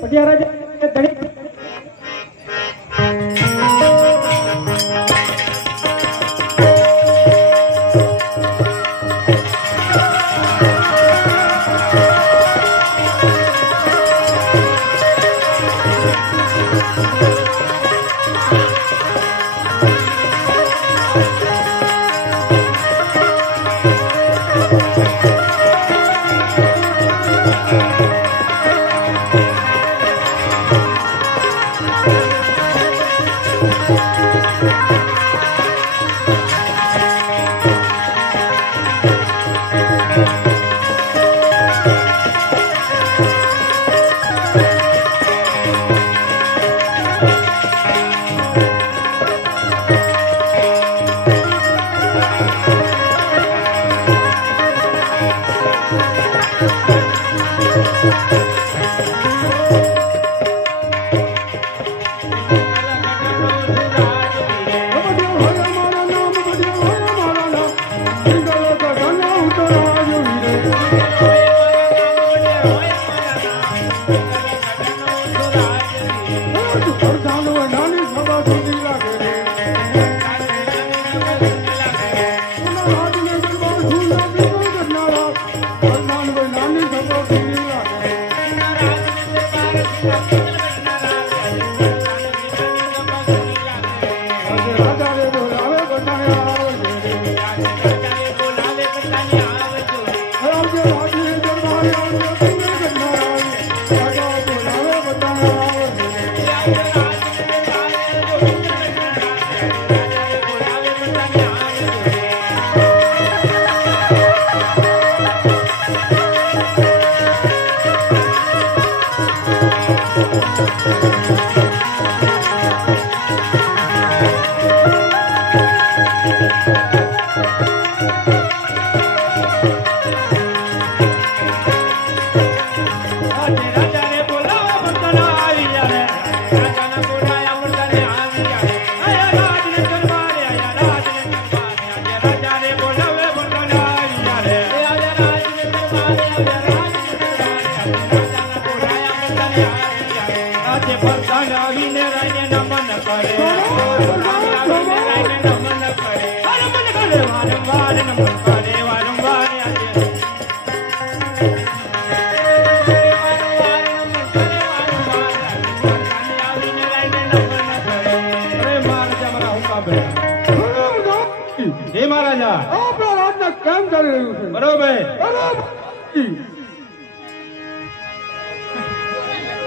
પટિયા રાજા ધણી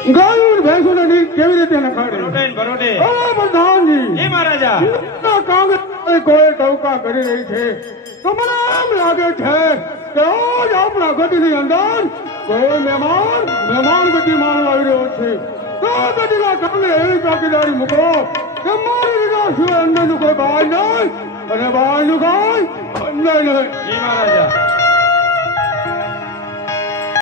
ગાયું ભેંસો ને કેવી રીતે નખાડે બરોડે પ્રધાનજી મહારાજા કાંગ્રેસ કોઈ ટવકા કરી રહી છે તો મને એમ લાગે છે કે આજ આપણા ગઢની અંદર કોઈ મહેમાન ગતિ માણવા આવી રહ્યો છે તો ગઢના કામે એવી ચોકીદારી મૂકો કે મારી રીતા સિવાય અંદરનું કોઈ બહાર નહીં અને બહારનું કોઈ અંદર નહીં. મહારાજા